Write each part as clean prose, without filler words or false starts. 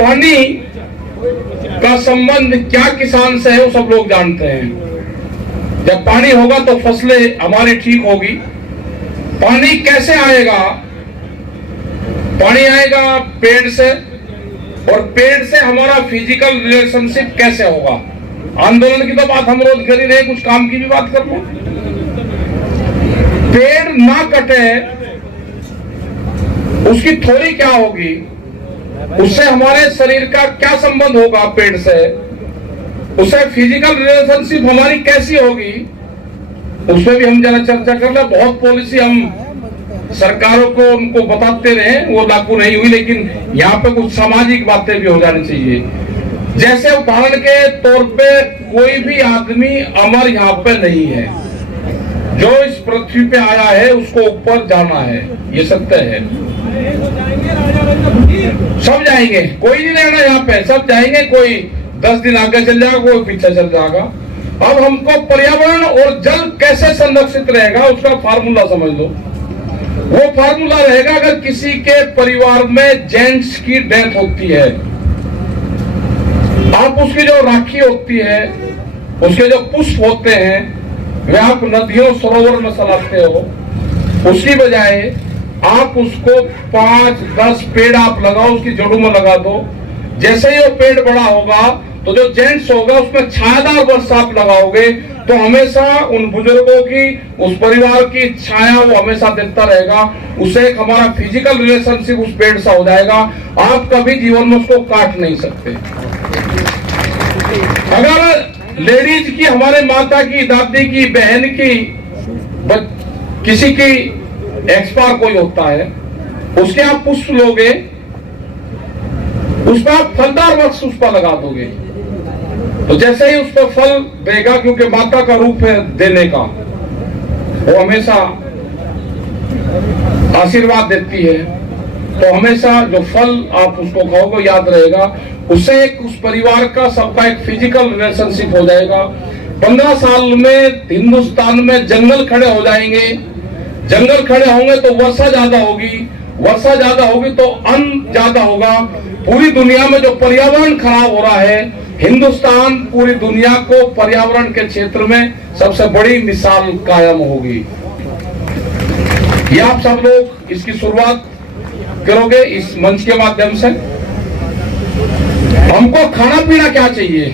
पानी का संबंध क्या किसान से है वो सब लोग जानते हैं। जब पानी होगा तो फसलें हमारी ठीक होगी। पानी कैसे आएगा? पानी आएगा पेड़ से, और पेड़ से हमारा फिजिकल रिलेशनशिप कैसे होगा? आंदोलन की तो बात हम रोज कर ही रहे, कुछ काम की भी बात कर लो। पेड़ ना कटे, उसकी थोड़ी क्या होगी? उससे हमारे शरीर का क्या संबंध होगा? पेड़ से उससे फिजिकल रिलेशनशिप हमारी कैसी होगी? उसमें भी हम जरा चर्चा कर ले। बहुत पॉलिसी हम सरकारों को उनको बताते रहे, वो लागू नहीं हुई, लेकिन यहाँ पे कुछ सामाजिक बातें भी हो जानी चाहिए। जैसे उदाहरण के तौर पे कोई भी आदमी अमर यहाँ पे नहीं है। जो इस पृथ्वी पे आया है उसको ऊपर जाना है, ये सत्य है। सब जाएंगे, कोई नहीं रहना यहाँ पे, सब जाएंगे। कोई 10 दिन आगे चल जाएगा, कोई पीछे चल जाएगा। अब हमको पर्यावरण और जल कैसे संरक्षित रहेगा उसका फार्मूला समझ लो। वो फार्मूला रहेगा, अगर किसी के परिवार में जेंट्स की डेथ होती है, आप उसकी जो राखी होती है, उसके जो पुष्प होते हैं, वे आप नदियों सरोवर में सलाते हो। उसकी बजाय आप उसको 5-10 पेड़ आप लगाओ, उसकी जड़ों में लगा दो। जैसे ही वो पेड़ बड़ा होगा तो जो जेंट्स होगा उसमें छायादार वृक्ष आप लगाओगे, तो हमेशा उन बुजुर्गों की, उस परिवार की छाया वो हमेशा देता रहेगा। उससे एक हमारा फिजिकल रिलेशनशिप उस पेड़ से हो जाएगा। आप कभी जीवन में उसको काट नहीं सकते। अगर लेडीज की, हमारे माता की, दादी की, बहन की, किसी की एक्सपायर कोई होता है, उसके आप पुष्प लोगे, उस पर आप फलदार वृक्ष उस पर लगा दोगे, तो जैसे ही उस पर फल देगा, क्योंकि माता का रूप है देने का, वो हमेशा आशीर्वाद देती है, तो हमेशा जो फल आप उसको खाओगे याद रहेगा। उससे एक उस परिवार का, सबका एक फिजिकल रिलेशनशिप हो जाएगा। 15 साल में हिंदुस्तान में जंगल खड़े हो जाएंगे। जंगल खड़े होंगे तो वर्षा ज्यादा होगी, वर्षा ज्यादा होगी तो अन्न ज्यादा होगा। पूरी दुनिया में जो पर्यावरण खराब हो रहा है, हिंदुस्तान पूरी दुनिया को पर्यावरण के क्षेत्र में सबसे बड़ी मिसाल कायम होगी। ये आप सब लोग इसकी शुरुआत करोगे इस मंच के माध्यम से। हमको खाना पीना क्या चाहिए,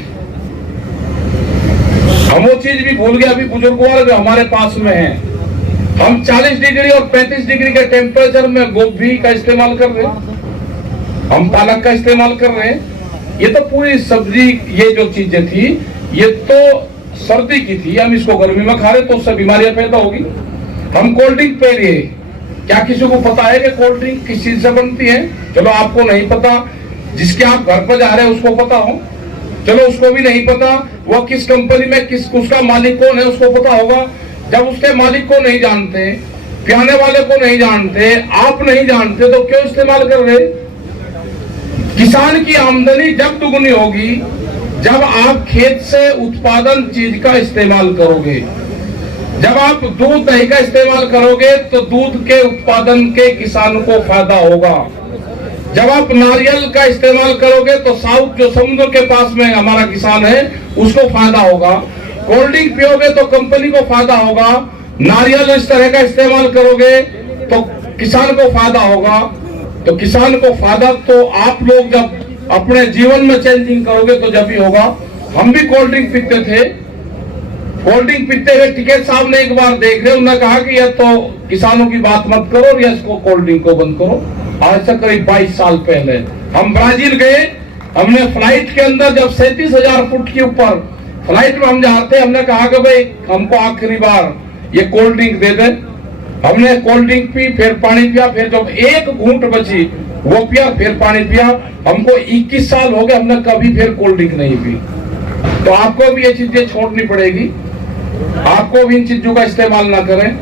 हम वो चीज भी भूल गए। अभी बुजुर्गों वाले जो हमारे पास में है, हम 40 डिग्री और 35 डिग्री के टेम्परेचर में गोभी का इस्तेमाल कर रहे हैं, हम पालक का इस्तेमाल कर रहे हैं। ये तो पूरी सब्जी, ये जो चीजें थी ये तो सर्दी की थी, हम इसको गर्मी में खा रहे तो उससे बीमारियां पैदा होगी। हम कोल्ड ड्रिंक पी रहे, क्या किसी को पता है कि कोल्ड ड्रिंक किस चीज से बनती है? चलो आपको नहीं पता, जिसके आप घर पर जा रहे हैं उसको पता हो। चलो उसको भी नहीं पता, वो किस कंपनी में किस, उसका मालिक कौन है उसको पता होगा। जब उसके मालिक को नहीं जानते, पियाने वाले को नहीं जानते, आप नहीं जानते, तो क्यों इस्तेमाल कर रहे? किसान की आमदनी जब दुगनी होगी जब आप खेत से उत्पादन चीज का इस्तेमाल करोगे। जब आप दूध दही का इस्तेमाल करोगे तो दूध के उत्पादन के किसान को फायदा होगा। जब आप नारियल का इस्तेमाल करोगे तो साउथ जो समुद्र के पास में हमारा किसान है उसको फायदा होगा। कोल्ड ड्रिंक पियोगे तो कंपनी को फायदा होगा। नारियल इस तरह का इस्तेमाल करोगे तो किसान को फायदा होगा। तो किसान को फायदा तो आप लोग जब अपने जीवन में चेंजिंग करोगे तो जब भी होगा। हम भी कोल्ड ड्रिंक पीते थे, कोल्ड ड्रिंक पीते हुए टिकैत साहब ने एक बार देख रहे, उन्होंने कहा कि यह तो किसानों की बात मत करो, या इसको कोल्ड ड्रिंक को बंद करो। आज से करीब 22 साल पहले हम ब्राजील गए। हमने फ्लाइट के अंदर जब 37,000 फुट के ऊपर फ्लाइट में हम जाते, हमने कहा कि भाई हमको आखिरी बार ये कोल्ड ड्रिंक दे दे। हमने कोल्ड ड्रिंक पी, फिर पानी पिया, फिर जब एक घूंट बची वो पिया, फिर पानी पिया। हमको 21 साल हो गए, हमने कभी फिर कोल्ड ड्रिंक नहीं पी। तो आपको भी ये चीजें छोड़नी पड़ेगी, आपको भी इन चीजों का इस्तेमाल ना करें।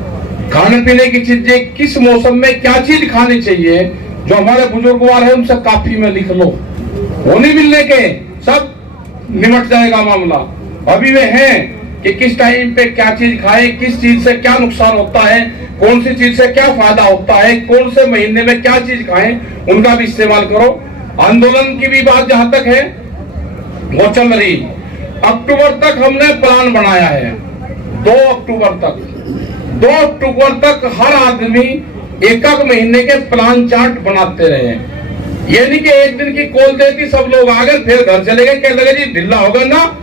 खाने पीने की चीजें किस मौसम में क्या चीज खानी चाहिए, जो हमारे बुजुर्ग वाले हैं उनसे काफी में लिख लो। वो नहीं मिलने के सब निमट जाएगा मामला। अभी वे हैं कि किस टाइम पे क्या चीज खाए, किस चीज से क्या नुकसान होता है, कौन सी चीज से क्या फायदा होता है, कौन से महीने में क्या चीज खाएं, उनका भी इस्तेमाल करो। आंदोलन की भी बात जहां तक है वो चल रही। अक्टूबर तक हमने प्लान बनाया है, 2 अक्टूबर तक हर आदमी एक महीने के प्लान चार्ट बनाते रहे। ये नहीं कि एक दिन की कॉल देती सब लोग आ गए फिर घर चले गए, कहने लगे जी ढिल्ला होगा ना।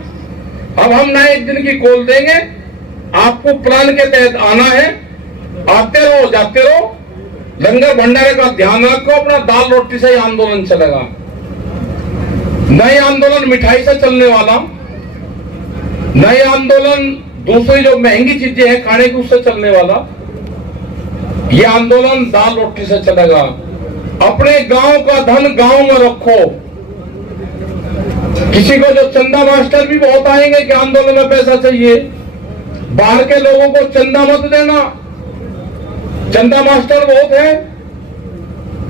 अब हम ना एक दिन की कॉल देंगे, आपको प्लान के तहत आना है, आते रहो जाते रहो, लंगर भंडारे का ध्यान रखो, अपना दाल रोटी से ही आंदोलन चलेगा। नए आंदोलन मिठाई से चलने वाला, नए आंदोलन दूसरी जो महंगी चीजें हैं खाने की उससे चलने वाला, ये आंदोलन दाल रोटी से चलेगा। अपने गांव का धन गांव में रखो। किसी को जो चंदा मास्टर भी बहुत आएंगे कि आंदोलन में पैसा चाहिए, बाहर के लोगों को चंदा मत देना, चंदा मास्टर बहुत है।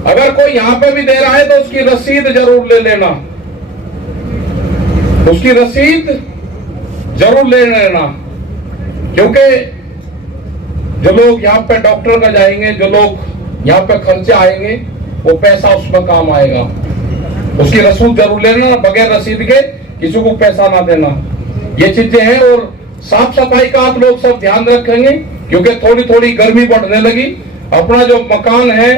अगर कोई यहां पे भी दे रहा है तो उसकी रसीद जरूर ले लेना, उसकी रसीद जरूर ले लेना, क्योंकि जो लोग यहाँ पे डॉक्टर का जाएंगे, जो लोग यहाँ पे खर्चे आएंगे, वो पैसा उसमें काम आएगा। उसकी रसीद जरूर ले लेना, बगैर रसीद के किसी को पैसा ना देना। ये चीजें हैं। और साफ सफाई का आप लोग सब ध्यान रखेंगे, क्योंकि थोड़ी थोड़ी गर्मी बढ़ने लगी। अपना जो मकान है,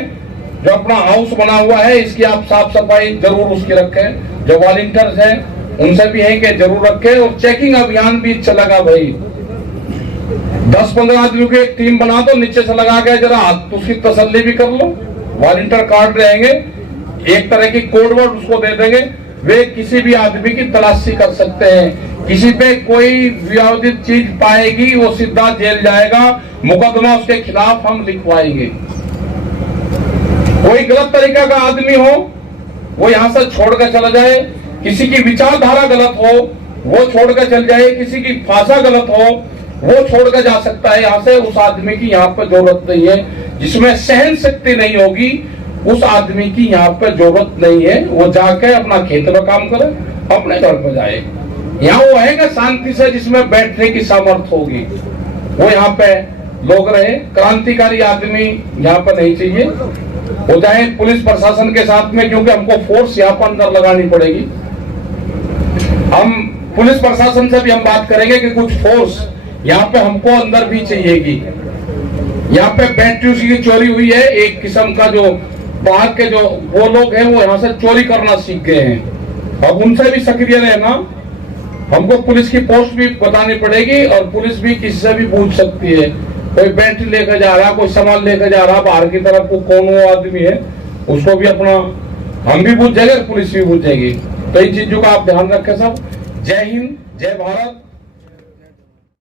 जो अपना हाउस बना हुआ है, इसकी आप साफ सफाई जरूर उसकी रखें। जो वॉलंटियर्स हैं उनसे भी है कि जरूर रखें। और चेकिंग अभियान भी चलेगा भाई, 10-15 आदमियों की एक टीम बना दो, नीचे से लगा के जरा हाथ उसकी तसल्ली भी कर लो। वॉलंटियर कार्ड रहेंगे, एक तरह की कोड वर्ड उसको दे देंगे, वे किसी भी आदमी की तलाशी कर सकते हैं। किसी पे कोई विवादित चीज पाएगी वो सीधा जेल जाएगा, मुकदमा उसके खिलाफ हम लिखवाएंगे। कोई गलत तरीका का आदमी हो वो यहां से छोड़कर चला जाए, किसी की विचारधारा गलत हो वो छोड़कर चल जाए, किसी की भाषा गलत हो वो छोड़कर जा सकता है यहाँ से। उस आदमी की यहाँ पर जरूरत नहीं है, जिसमें सहन शक्ति नहीं होगी उस आदमी की यहाँ पे जरूरत नहीं है। वो जाके अपना खेत में काम करे, अपने घर पर जाए। यहाँ वो है शांति से, जिसमें बैठने की सामर्थ्य होगी, वो यहाँ पे लोग रहे। क्रांतिकारी आदमी यहाँ पे नहीं चाहिए। वो जाए पुलिस प्रशासन के साथ में, क्योंकि हमको फोर्स यहाँ पर अंदर लगानी पड़ेगी। हम पुलिस प्रशासन से भी हम बात करेंगे कि कुछ फोर्स यहाँ पे हमको अंदर भी चाहिएगी। यहाँ पे बैटरी की चोरी हुई है, एक किस्म का जो बाहर के जो वो लोग हैं वो यहाँ से चोरी करना सीख गए हैं। अब उनसे भी सक्रिय रहना, हमको पुलिस की पोस्ट भी बतानी पड़ेगी। और पुलिस भी किसी से भी पूछ सकती है, कोई बैटरी लेकर जा रहा, कोई सामान लेकर जा रहा बाहर की तरफ, को कौन वो आदमी है, उसको भी अपना हम भी पूछ जाएंगे, पुलिस भी पूछ जाएगी। तो इन चीजों का आप ध्यान रखें सब। जय हिंद, जय भारत।